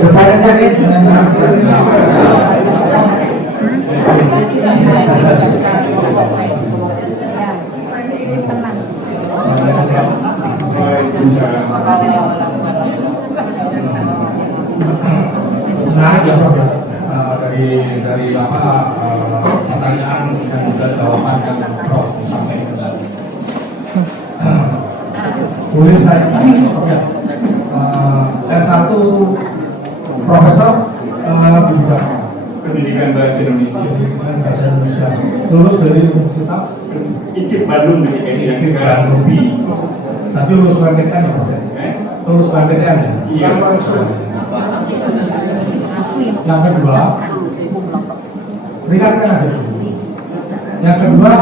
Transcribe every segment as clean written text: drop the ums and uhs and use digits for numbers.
Bertanya sakit dengan menarik ya Prof, dari apa pertanyaan dan juga jawaban yang Prof sampaikan tadi. Boleh saya ya, S1 Profesor bidang Pendidikan Bahasa Indonesia, lulus dari Universitas IKIP Bandung IKIP Bandung. Tadi lulus UMPTN ya Prof? Lulus UMPTN ya? Iya. Yang kedua, ringankan aja. Yang kedua,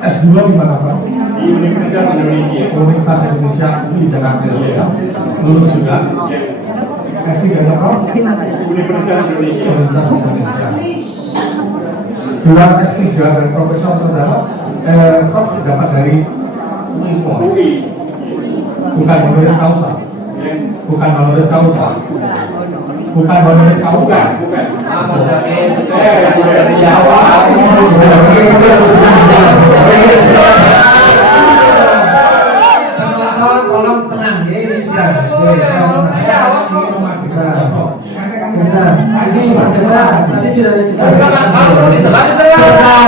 S2 di mana Prof? Di Universitas Indonesia. Universitas Indonesia di Jakarta ya. Lulus juga. S3 nya Prof? Universitas Indonesia. Universitas Indonesia. Gelar S3 dari Profesor Saudara, Prof dapat dari UI. Bukan honoris causa. Bukan honoris causa. Bukan honoris causa. Bukan. Tolong tenang ya, ini sudah. Ini pertanyaan tadi sudah disampaikan.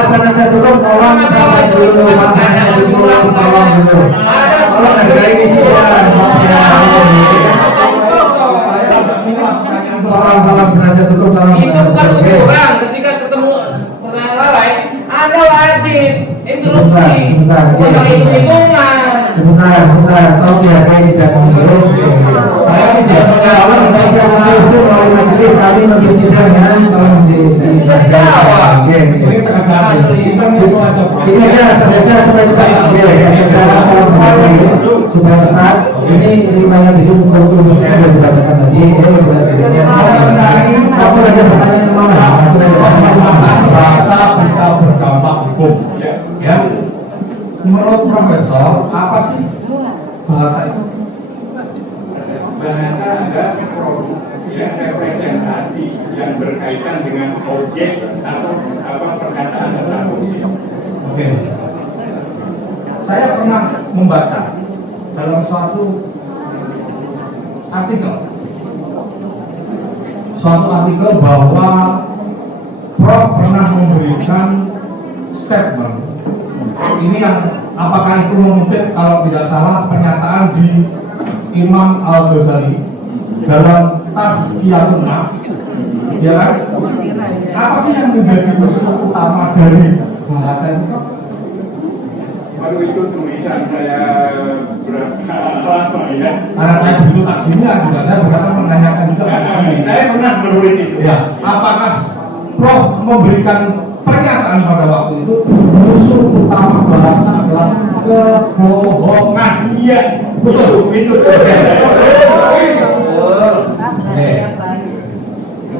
Karena saya tutup, tolong sampai dulu makanya dulu tolong dulu. Tolong hargai ini sudah. Tolong penasihat hukum tolong. Itu bukan ukuran. Ketika ketemu pertanyaan lain, Anda wajib instruksi untuk lingkungan. Sebentar, tolong dihargai sidang dulu. Saya tidak menjawab, saya tidak mengusul oleh majelis kami memberi sidang ya, tolong dijawab. Ini aja supaya supaya cepat. Ini riwayat hidup kultur yang sudah dibacakan tadi. Aku aja pertanyaan mana? Bahasa bisa berdampak hukum. Ya. Menurut Profesor, apa sih bahasa itu? Bahasa adalah produk ya, representasi yang berkaitan dengan objek atau perkataan tertentu. Oke. Saya pernah membaca dalam suatu artikel bahwa Prof pernah memberikan statement. Ini yang apakah itu mengutip kalau tidak salah pernyataan di Imam Al-Ghazali dalam Tazkiyatun Nafs, ya kan? Apa sih yang menjadi musuh utama dari bahasa itu? Baru itu tulisan saya berapa lama ya? Karena saya dulu taksinya juga saya berkata menanyakan juga. Saya pernah menulis itu. Ya, apakah Prof memberikan pernyataan pada waktu itu musuh utama bahasa adalah kebohongan? Iya, betul.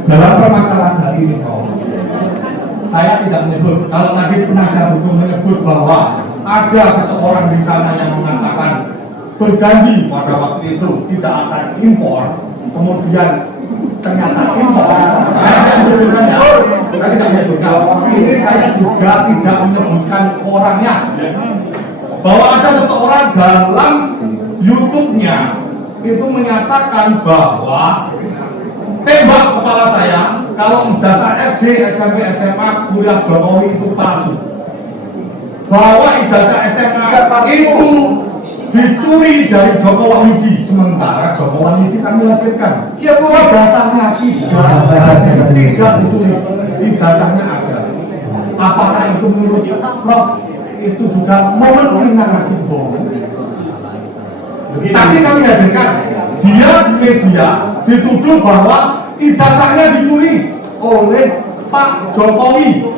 Dalam permasalahan hari ini, Prof, saya tidak menyebut. Kalau tadi penasihat hukum menyebut bahwa ada seseorang di sana yang mengatakan berjanji pada waktu itu tidak akan impor, kemudian ternyata impor. Tadi saya menyebutkan. Ini saya juga tidak menyebutkan orangnya. Bahwa ada seseorang dalam YouTube-nya itu menyatakan bahwa tembak kepala saya kalau ijazah SD, SMP, SMA, kuliah Jokowi itu palsu. Bahwa ijazah SMA itu dicuri dari Joko Wahyudi, sementara Joko Wahyudi kami lahirkan. Dia punya ijazahnya tidak dicuri, ijazahnya ada. Apakah itu menurut Prof itu juga memenuhi bohong? Tapi kami hadirkan dia di media dituduh bahwa ijazahnya dicuri oleh Pak Jokowi.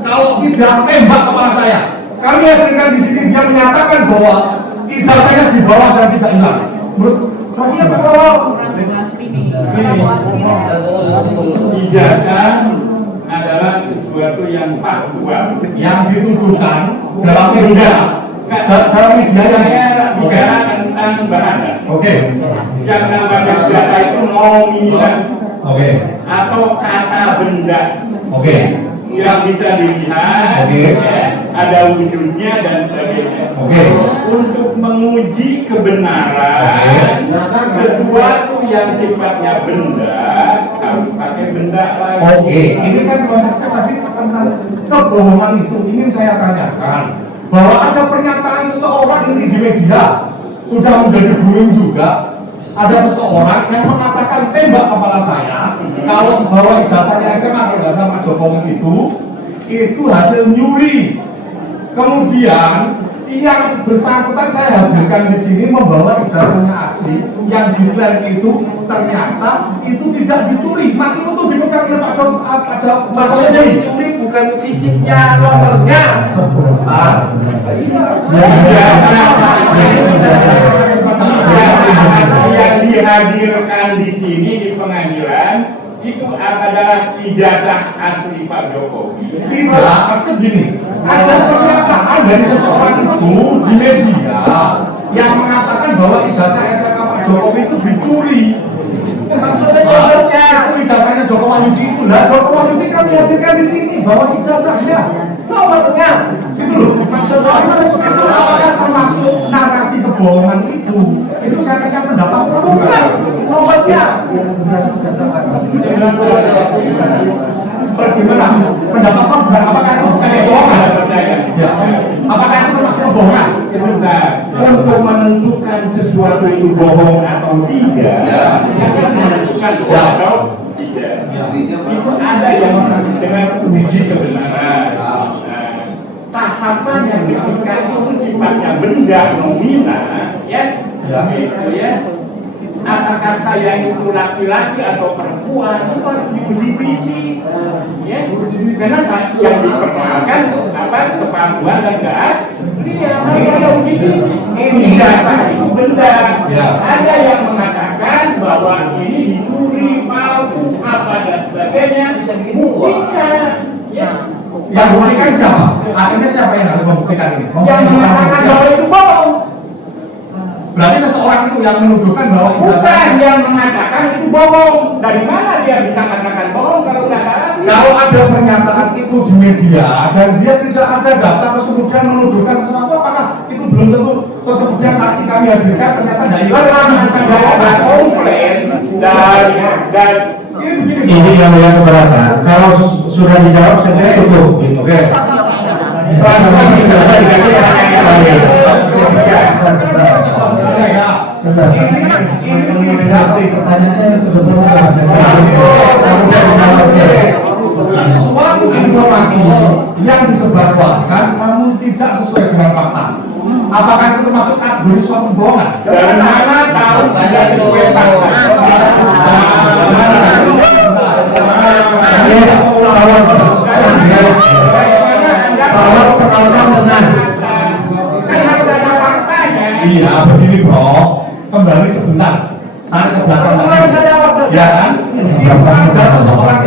Kalau tidak tembak kepala saya, kami hadirkan di sini dia menyatakan bahwa ijazahnya dibawa dan tidak hilang. Menurut dia berbohong. Ijazah adalah sesuatu yang faktual yang dituduhkan dalam media yang bahan. Oke. Yang namanya data itu nominal Oke. atau kata benda. Oke. Yang bisa dilihat, Oke. ya, ada wujudnya dan sebagainya. Oke. Untuk menguji kebenaran sesuatu yang sifatnya benda harus pakai benda lain. Oke, ini kan konteksnya tadi tentang kebohongan itu ingin saya tanyakan bahwa ada pernyataan seseorang ini di media sudah menjadi booming juga. Ada seseorang yang mengatakan tembak kepala saya kalau bahwa ijazahnya SMA kalau nggak sama Jokowi itu hasil nyuri. Kemudian yang bersangkutan saya hadirkan di sini membawa ijazahnya asli yang diklaim itu ternyata itu tidak dicuri, masih utuh dipegang oleh Pak Jokowi. Maksudnya dicuri bukan fisiknya, nomornya. Yang dihadirkan di sini di pengadilan itu adalah ijazah asli Pak Jokowi. Tidak, maksud gini, ada pernyataan dari seseorang itu di media yang mengatakan bahwa ijazah SMK Pak Jokowi itu dicuri. Maksudnya nomornya itu ijazahnya Joko Wahyudi itu lah. Joko Wahyudi kan dihadirkan di sini bahwa ijazahnya nomornya itu loh. Maksudnya itu apakah termasuk narasi kebohongan itu? Itu saya katakan pendapat bukan nomornya. Bagaimana pendapat bukan apakah itu bukan kebohongan? Ya. Apakah itu termasuk kebohongan? Sebentar, untuk menentukan sesuatu itu bohong atau tidak, menentukan bohong atau tidak, itu ada yang dengan uji kebenaran. Tahapan yang ketika itu sifatnya benda nominal, ya, gitu ya. Apakah saya itu laki-laki atau perempuan itu harus diuji fisik, ya. Karena yang diperkenalkan apa kepatuhan dan keahlian ada uji fisik. Ini data itu benda. Ada yang mengatakan bahwa ini dicuri, palsu, apa dan sebagainya. Bisa dibuktikan, ya. Yang membuktikan siapa? Akhirnya siapa yang harus membuktikan ini? Yang mengatakan bahwa itu bohong. Berarti seseorang itu yang menuduhkan bahwa Bukan yang mengatakan itu bohong. Dari mana dia bisa mengatakan bohong kalau nggak ada asli? kalau ada pernyataan itu di media dan dia tidak ada data terus kemudian menuduhkan sesuatu, apakah itu belum tentu terus kemudian saksi kami hadirkan ternyata tidak Kalau ada komplain dan Ini yang mulia keberatan. Kalau sudah dijawab sebenarnya cukup. Oke. Pertanyaan saya sebetulnya suatu informasi yang disebarluaskan namun tidak sesuai dengan fakta. Apakah itu termasuk kategori suatu kebohongan? dari mana tahu tidak sesuai fakta? kalau pertanyaan benar. Kan harus ada faktanya. Iya, begini bro, kembali sebentar. Tarik ke belakang tadi. Ya kan? Ada seseorang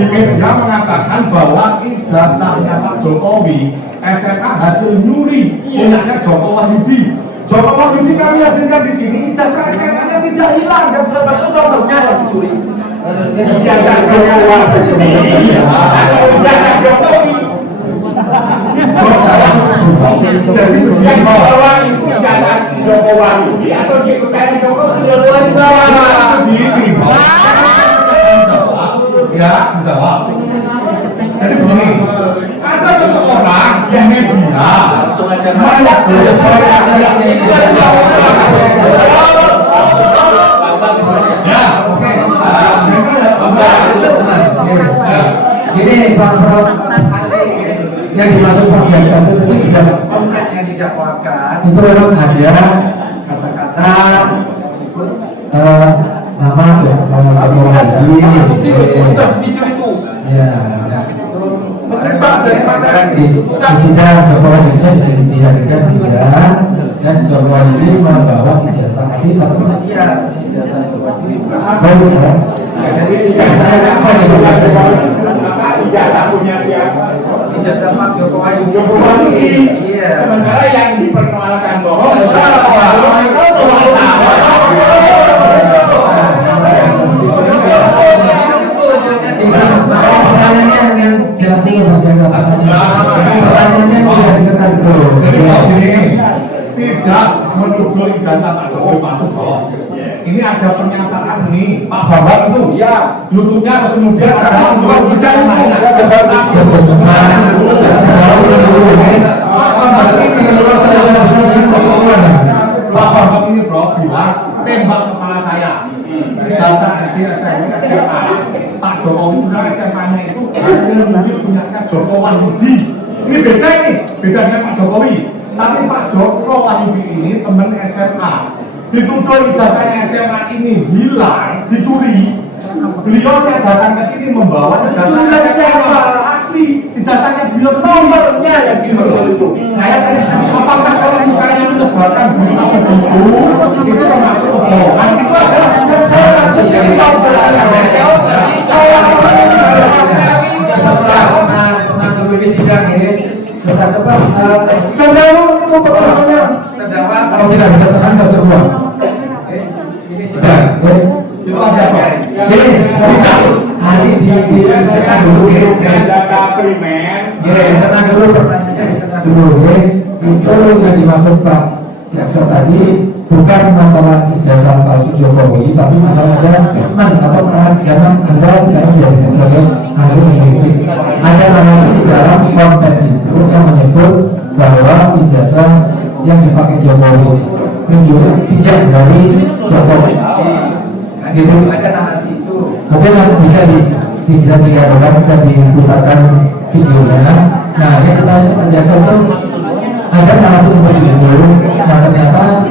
di media mengatakan bahwa ijazahnya Pak Jokowi SMA hasil nyuri punyanya Joko Wahyudi. Joko Wahyudi kami hadirkan di sini, ijazah SMA-nya tidak hilang dan sebab nomornya yang dicuri. Ijazah Jokowi. Atau ijazah Jokowi. Jadi Yang dibawa itu ijazah Jokowi atau diikutan Jokowi. begini, bro. Ya, jawab. Jadi begini, ada seseorang yang media Langsung aja. ya, oke. Sini Pak Prof, yang dimaksud pembiasan itu tidak komplek yang didakwakan. Itu memang ada kata-kata nama Ketua Haji. Ya. Di sidang Joko Wahyudi dihadirkan sidang dan Joko Wahyudi membawa ijazah asli tapi iya ijazah Joko Wahyudi bukan. Jadi ijazah apa nih? Ijazah punya siapa? Ijazah Pak Joko Wahyudi. Jokowi. Iya. Sementara yang diperkenalkan bohong. jasa Pak Jokowi Pak Sugeng. Ini ada pernyataan nih Pak Bambang itu, ya YouTube-nya terus kemudian ada Pak Bambang ini bro bilang tembak kepala saya. Jasa SD, SMP, SMA. Pak Jokowi bilang SMA-nya itu hasil mobil punyanya Joko Wahyudi. Ini beda ini, beda dengan Pak Jokowi. Tapi Pak Joko Wahyudi ini teman SMA. Dituduh ijazahnya SMA ini hilang, dicuri. Beliau yang datang ke sini membawa ijazahnya SMA asli, ijazahnya beliau nomornya yang dimaksud itu. Saya tanya, apakah kalau misalnya menyebarkan berita begitu itu termasuk kebohongan? Itu adalah saya masuk dari tahu tenang dulu ini sidang ini. Coba itu pertanyaannya terdakwa kalau tidak bisa tekan ke sebuah. Itu ada apa? Ini hari disekan dulu data primer. Disekan dulu pertanyaannya disekan dulu. Itu yang dimaksud Pak Jaksa tadi bukan masalah ijazah palsu Jokowi, tapi masalah ada statement atau perhatian Anda sekarang menjadi sebagai ahli linguistik. Ada nama di dalam konten itu yang menyebut bahwa ijazah yang dipakai Jokowi tunjukkan tidak dari Jokowi. Gitu ada narasi itu. Mungkin bisa bisa diadakan, bisa diputarkan videonya. Nah, yang kita jasa itu ada narasi seperti itu. Nah, ternyata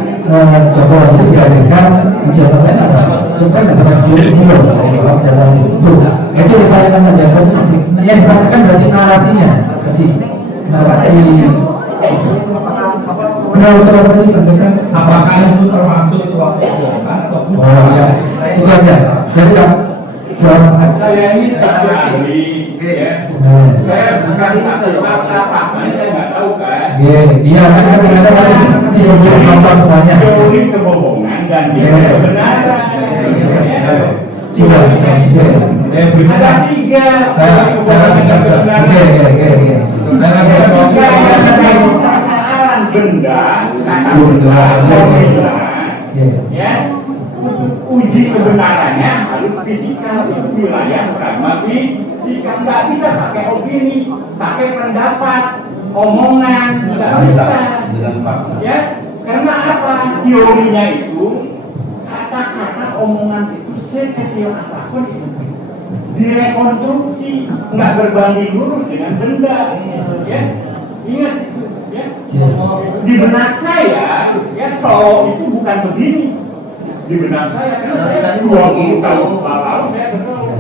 Jokowi itu dihadirkan ijazah saya ada. Coba dapat belum saya jasa itu. Itu ditanyakan jasa itu. Yang ditanyakan berarti narasinya sih. Narasi apakah itu termasuk suatu kebohongan atau bukan? Oh iya, itu aja. Jadi kan Saya ini ahli, ya. Saya bukan apa-apa, saya nggak tahu kan. iya kan ternyata nanti nonton semuanya. Teori kebohongan dan kebenaran. Sudah, Ada tiga. Benda, ya, uji kebenarannya harus fisikal, itu wilayah pragmatika. Nggak bisa pakai opini, pakai pendapat, omongan, nggak bisa. Ya, karena apa? Teorinya itu kata-kata omongan itu sekecil apapun itu direkonstruksi, nggak berbanding lurus dengan benda. Ya, ingat itu. Ya. Di benak saya, ya itu bukan begini. Di benak saya, karena saya 20 tahun lalu saya ketemu.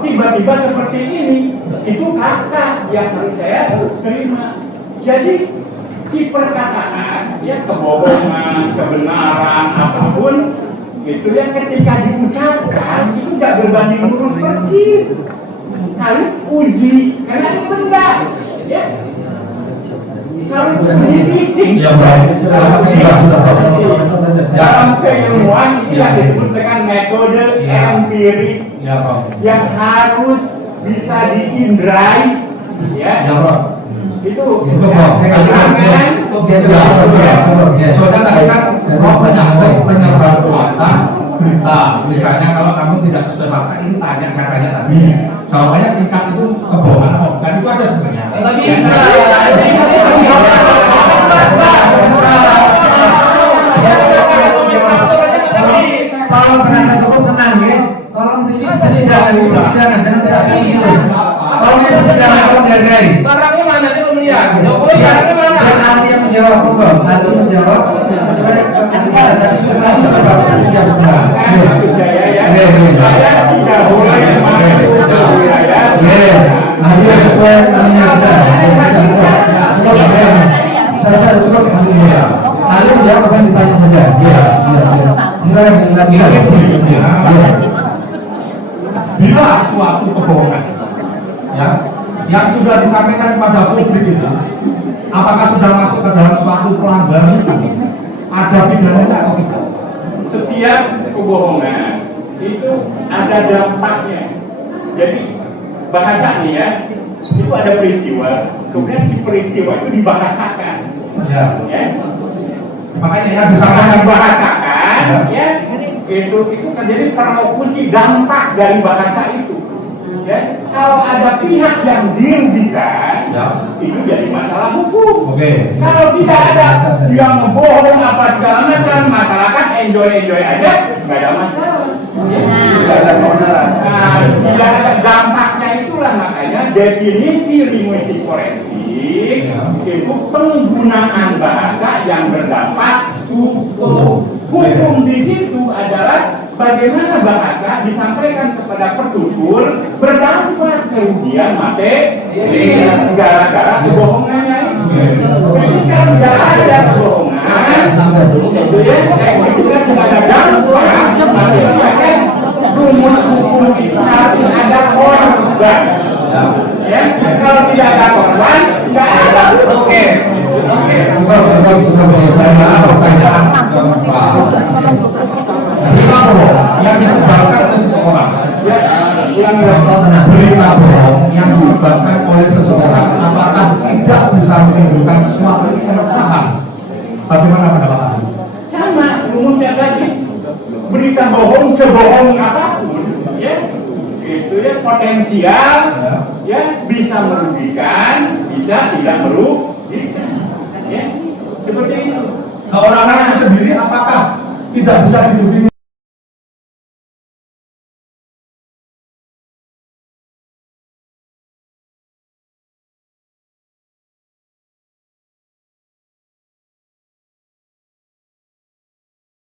Tiba-tiba seperti ini, itu kata yang harus saya terima. Jadi si perkataan, ya kebohongan, kebenaran, apapun, itu ya ketika diucapkan itu tidak berbanding lurus persis. Harus uji, karena itu benda, ya. Harus fisik. Dalam keilmuan itu yang disebut dengan metode empirik yang harus bisa diindrai, ya. Itu penyebar kuasa. Nah, misalnya kalau kamu tidak sesuai fakta, ini tanya saya tanya tadi. Jawabannya singkat itu kebohongan atau bukan, itu aja sebenarnya. Tapi bisa. Tolong penasihat hukum tenang ya. Tolong persidangan jangan terjadi itu. Tolong persidangan hukum dihargai. Barangnya mana sih melihat? Jokowi barangnya mana? Dan ahli yang menjawab hukum, ahli menjawab sesuai etika dan sesuai dengan yang benar. Ahli yang sesuai dengan yang benar. Saya cukup ahlinya. Ahli menjawab apa yang ditanya saja. Silakan lagi. Bila suatu kebohongan, ya, yang sudah disampaikan kepada publik itu, apakah sudah masuk ke dalam suatu pelanggaran itu? Ada pidananya atau tidak? setiap kebohongan itu ada dampaknya. Jadi bahasa nih ya, itu ada peristiwa, kemudian si peristiwa itu dibahasakan. Ya. Makanya yang Sama disampaikan dibahasakan, ya, itu kan jadi terfokusi dampak dari bahasa itu. Ya, kalau ada pihak yang dirugikan, Ya. itu jadi masalah hukum. Oke. Kalau tidak ada yang bohong apa segala macam, masyarakat enjoy aja, nggak ada masalah. Ya. Nah, tidak ada dampaknya itulah makanya definisi linguistik forensik itu penggunaan bahasa yang berdampak hukum. Hukum di situ adalah bagaimana bahasa disampaikan kepada petutur berdampak kerugian materi gara-gara kebohongannya itu. Jadi kalau tidak ada kebohongan, itu ya, itu kan tidak ada dampak. Makanya rumus hukum itu harus ada korban. Ya, kalau tidak ada korban, tidak ada. Oke. pertanyaan keempat. Berita bohong yang disebarkan oleh seseorang. Berita bohong yang disebarkan oleh seseorang apakah tidak bisa menimbulkan suatu keresahan? Bagaimana pendapat Anda? Sama rumusnya tadi, berita bohong sebohong apapun, ya itu ya potensial, ya bisa merugikan, bisa tidak merugikan, ya seperti itu. Nah, orang-orang itu sendiri apakah tidak bisa dihubungi